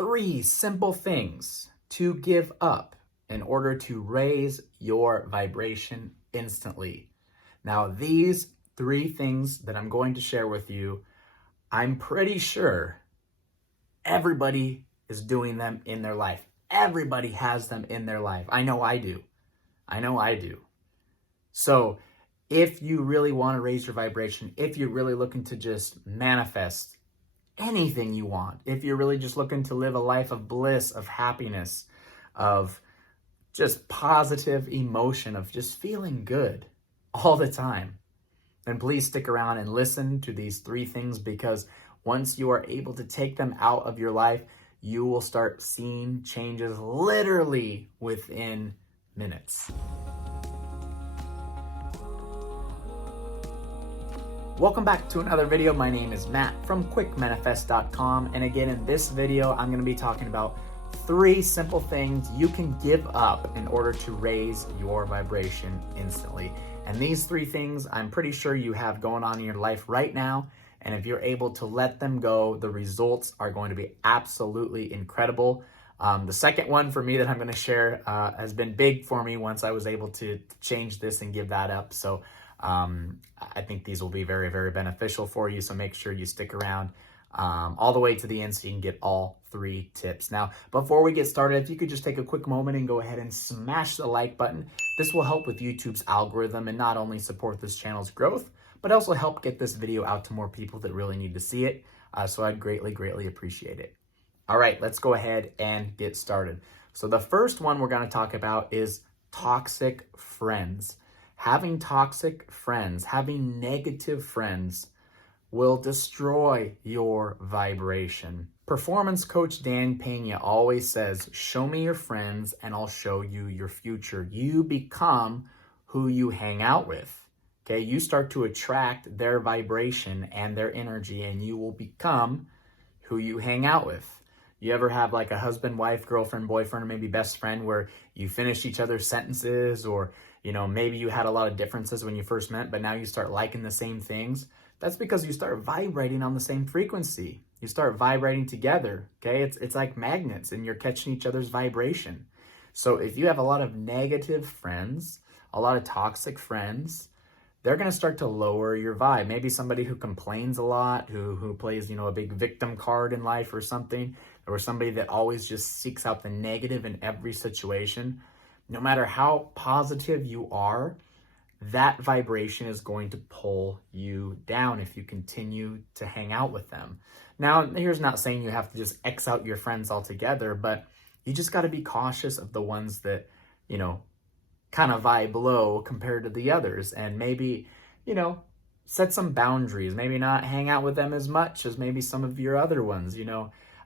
3 simple things to give up in order to raise your vibration instantly. Now, these 3 things that I'm going to share with you, I'm pretty sure everybody is doing them in their life. Everybody has them in their life. I know I do. So if you really want to raise your vibration, if you're really looking to just manifest anything you want, if you're really just looking to live a life of bliss, of happiness, of just positive emotion, of just feeling good all the time, then please stick around and listen to these 3 things, because once you are able to take them out of your life, you will start seeing changes literally within minutes. Welcome back to another video. My name is Matt from QuickManifest.com, and again, in this video, I'm going to be talking about 3 simple things you can give up in order to raise your vibration instantly. And these 3 things, I'm pretty sure you have going on in your life right now, and if you're able to let them go, the results are going to be absolutely incredible. The second one for me that I'm going to share has been big for me once I was able to change this and give that up. So I think these will be very, very beneficial for you. So make sure you stick around all the way to the end so you can get all 3 tips. Now, before we get started, if you could just take a quick moment and go ahead and smash the like button. This will help with YouTube's algorithm and not only support this channel's growth, but also help get this video out to more people that really need to see it. So I'd greatly, greatly appreciate it. All right, let's go ahead and get started. So the first one we're going to talk about is toxic friends. Having toxic friends, having negative friends will destroy your vibration. Performance coach Dan Pena always says, show me your friends and I'll show you your future. You become who you hang out with. Okay, you start to attract their vibration and their energy, and you will become who you hang out with. You ever have like a husband, wife, girlfriend, boyfriend, or maybe best friend where you finish each other's sentences, or maybe you had a lot of differences when you first met, but now you start liking the same things? That's because you start vibrating on the same frequency. You start vibrating together, okay? It's like magnets, and you're catching each other's vibration. So if you have a lot of negative friends, a lot of toxic friends, they're going to start to lower your vibe. Maybe somebody who complains a lot, who plays, a big victim card in life or something, or somebody that always just seeks out the negative in every situation. No matter how positive you are, that vibration is going to pull you down if you continue to hang out with them. Now, here's not saying you have to just X out your friends altogether, but you just got to be cautious of the ones that, kind of vibe low compared to the others, and maybe, set some boundaries, maybe not hang out with them as much as maybe some of your other ones,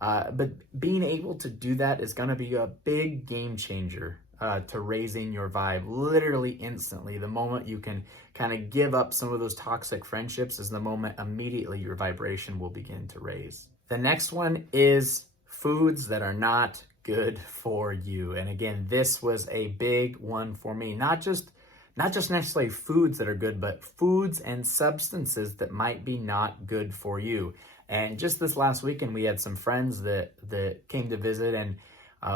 but being able to do that is going to be a big game changer to raising your vibe literally instantly. The moment you can kind of give up some of those toxic friendships is the moment immediately your vibration will begin to raise. The next one is foods that are not good for you. And again, this was a big one for me. Not just necessarily foods that are good, but foods and substances that might be not good for you. And just this last weekend, we had some friends that came to visit, and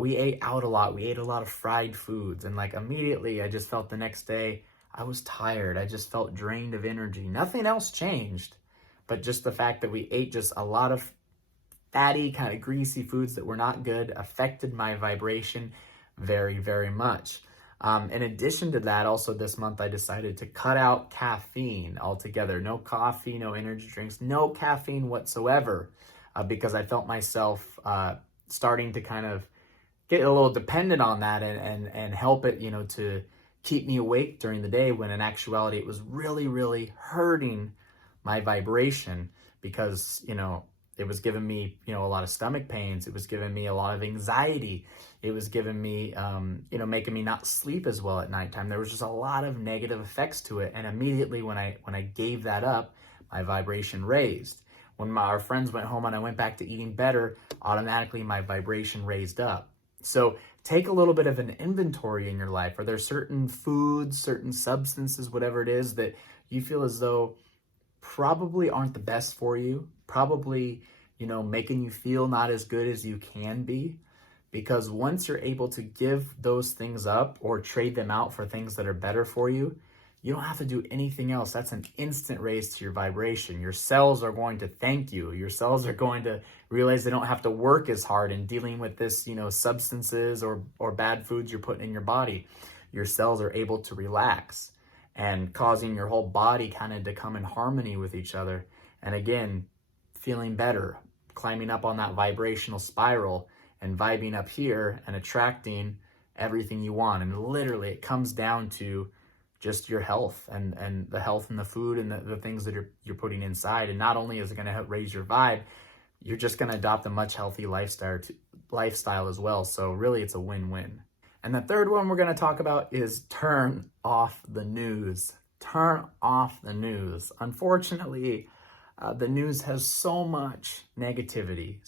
we ate out a lot. We ate a lot of fried foods, and like immediately I just felt the next day I was tired. I just felt drained of energy. Nothing else changed, but just the fact that we ate just a lot of fatty, kind of greasy foods that were not good affected my vibration very, very much. In addition to that, also this month, I decided to cut out caffeine altogether. No coffee, no energy drinks, no caffeine whatsoever, because I felt myself starting to kind of get a little dependent on that and help it, to keep me awake during the day, when in actuality, it was really, really hurting my vibration, because, it was giving me, a lot of stomach pains. It was giving me a lot of anxiety. It was giving me, making me not sleep as well at nighttime. There was just a lot of negative effects to it. And immediately when I gave that up, my vibration raised. When our friends went home and I went back to eating better, automatically my vibration raised up. So take a little bit of an inventory in your life. Are there certain foods, certain substances, whatever it is, that you feel as though probably aren't the best for you, probably making you feel not as good as you can be. Because once you're able to give those things up or trade them out for things that are better for you, you don't have to do anything else. That's an instant raise to your vibration. Your cells are going to thank you. Your cells are going to realize they don't have to work as hard in dealing with this, substances or bad foods you're putting in your body. Your cells are able to relax and causing your whole body kind of to come in harmony with each other. And again, feeling better, climbing up on that vibrational spiral and vibing up here and attracting everything you want. And literally it comes down to just your health and the health and the food and the things that you're putting inside. And not only is it going to help raise your vibe, you're just going to adopt a much healthy lifestyle as well. So really it's a win-win. And the third one we're going to talk about is turn off the news. Turn off the news. Unfortunately, the news has so much negativity,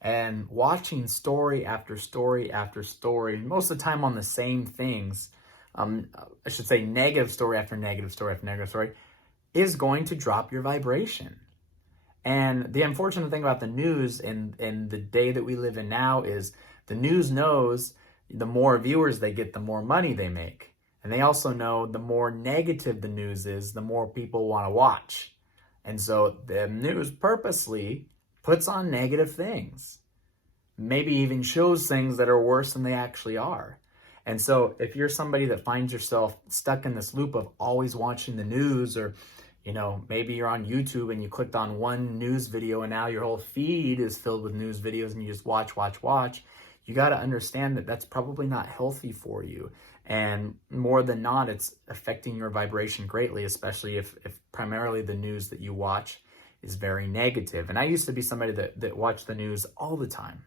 and watching story after story after story, most of the time on the same things, I should say negative story after negative story after negative story, is going to drop your vibration. And the unfortunate thing about the news in the day that we live in now is the news knows the more viewers they get, the more money they make. And they also know the more negative the news is, the more people want to watch. And so the news purposely puts on negative things, maybe even shows things that are worse than they actually are. And so if you're somebody that finds yourself stuck in this loop of always watching the news, or maybe you're on YouTube and you clicked on one news video and now your whole feed is filled with news videos and you just watch, you got to understand that that's probably not healthy for you. And more than not, it's affecting your vibration greatly, especially if primarily the news that you watch is very negative. And I used to be somebody that watched the news all the time.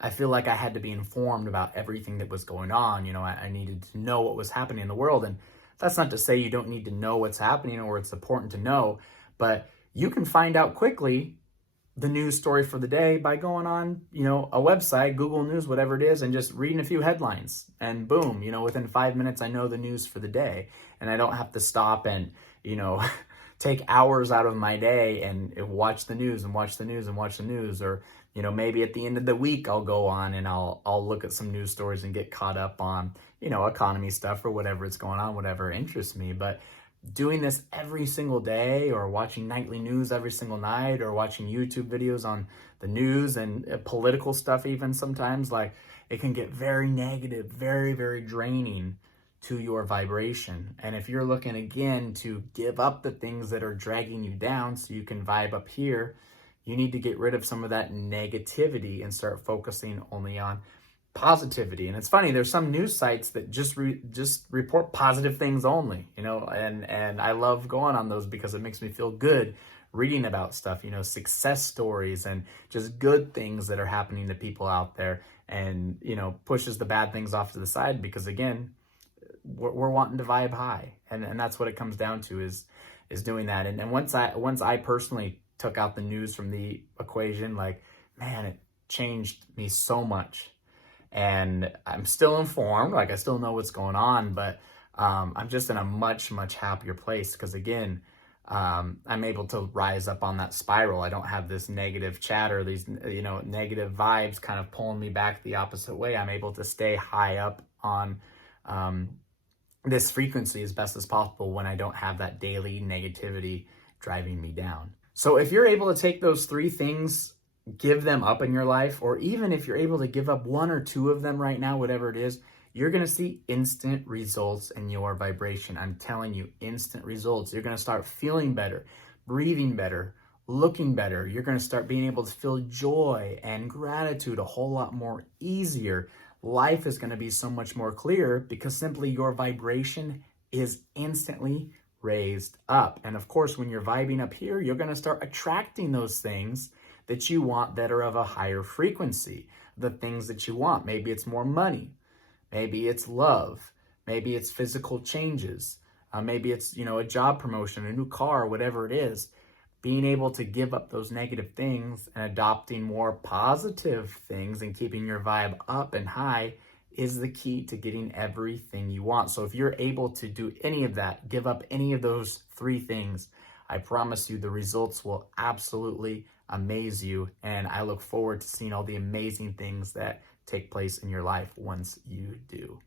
I feel like I had to be informed about everything that was going on. I needed to know what was happening in the world. And that's not to say you don't need to know what's happening or it's important to know, but you can find out quickly the news story for the day by going on, a website, Google News, whatever it is, and just reading a few headlines. And boom, within 5 minutes, I know the news for the day. And I don't have to stop and, take hours out of my day and watch the news. Or, maybe at the end of the week, I'll go on and I'll look at some news stories and get caught up on, economy stuff or whatever is going on, whatever interests me. But doing this every single day, or watching nightly news every single night, or watching YouTube videos on the news and political stuff, even sometimes, like, it can get very negative, very, very draining to your vibration. And if you're looking again to give up the things that are dragging you down so you can vibe up here, you need to get rid of some of that negativity and start focusing only on positivity. And it's funny, there's some news sites that just report positive things only, and I love going on those because it makes me feel good reading about stuff, success stories and just good things that are happening to people out there, and pushes the bad things off to the side, because again, we're wanting to vibe high, and that's what it comes down to is doing that. And once I personally took out the news from the equation, like, man, it changed me so much. And I'm still informed, like I still know what's going on, but I'm just in a much, much happier place because, again, I'm able to rise up on that spiral. I don't have this negative chatter, these, negative vibes kind of pulling me back the opposite way. I'm able to stay high up on this frequency as best as possible when I don't have that daily negativity driving me down. So if you're able to take those three things, give them up in your life, or even if you're able to give up one or two of them right now, whatever it is, you're going to see instant results in your vibration. I'm telling you, instant results. You're going to start feeling better, breathing better, looking better. You're going to start being able to feel joy and gratitude a whole lot more easier. Life is going to be so much more clear because simply your vibration is instantly raised up. And of course, when you're vibing up here, you're going to start attracting those things that you want that are of a higher frequency, the things that you want. Maybe it's more money. Maybe it's love. Maybe it's physical changes. Maybe it's, a job promotion, a new car, whatever it is. Being able to give up those negative things and adopting more positive things and keeping your vibe up and high is the key to getting everything you want. So if you're able to do any of that, give up any of those three things, I promise you the results will absolutely amaze you, and I look forward to seeing all the amazing things that take place in your life once you do.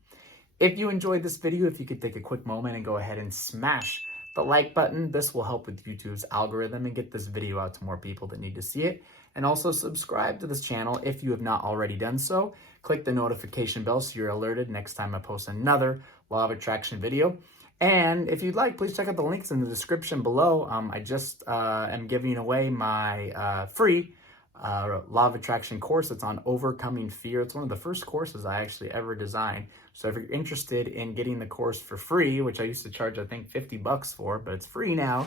If you enjoyed this video, if you could take a quick moment and go ahead and smash the like button, this will help with YouTube's algorithm and get this video out to more people that need to see it. And also subscribe to this channel if you have not already done so. Click the notification bell so you're alerted next time I post another Law of Attraction video. And if you'd like, please check out the links in the description below. I just am giving away my free Law of Attraction course. It's on overcoming fear. It's one of the first courses I actually ever designed. So if you're interested in getting the course for free, which I used to charge, I think, $50 for, but it's free now,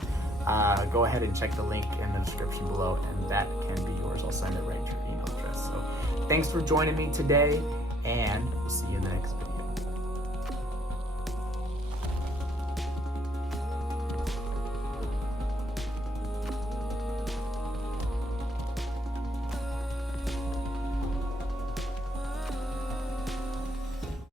go ahead and check the link in the description below, and that can be yours. I'll send it right to your email address. So thanks for joining me today, and we'll see you in the next video.